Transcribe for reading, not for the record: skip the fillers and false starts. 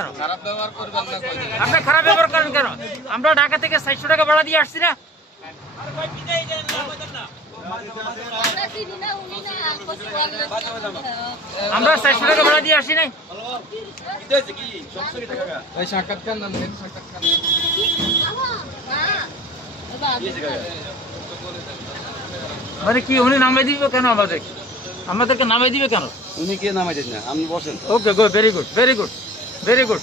কেন? আপনি খারাপ ব্যবহার করেন কেন? আমরা ঢাকা থেকে 400 টাকা ভাড়া দিয়ে আসছি না? আমরা 400 টাকা ভাড়া দিয়ে আসি নাই। মানে কি উনি নামাই দিবে কেন? আমাদেরকে নামাই দিবে কেন? উনি কে নামাই দিন না, আপনি বসেন। Okay, good, very good, very good, very good.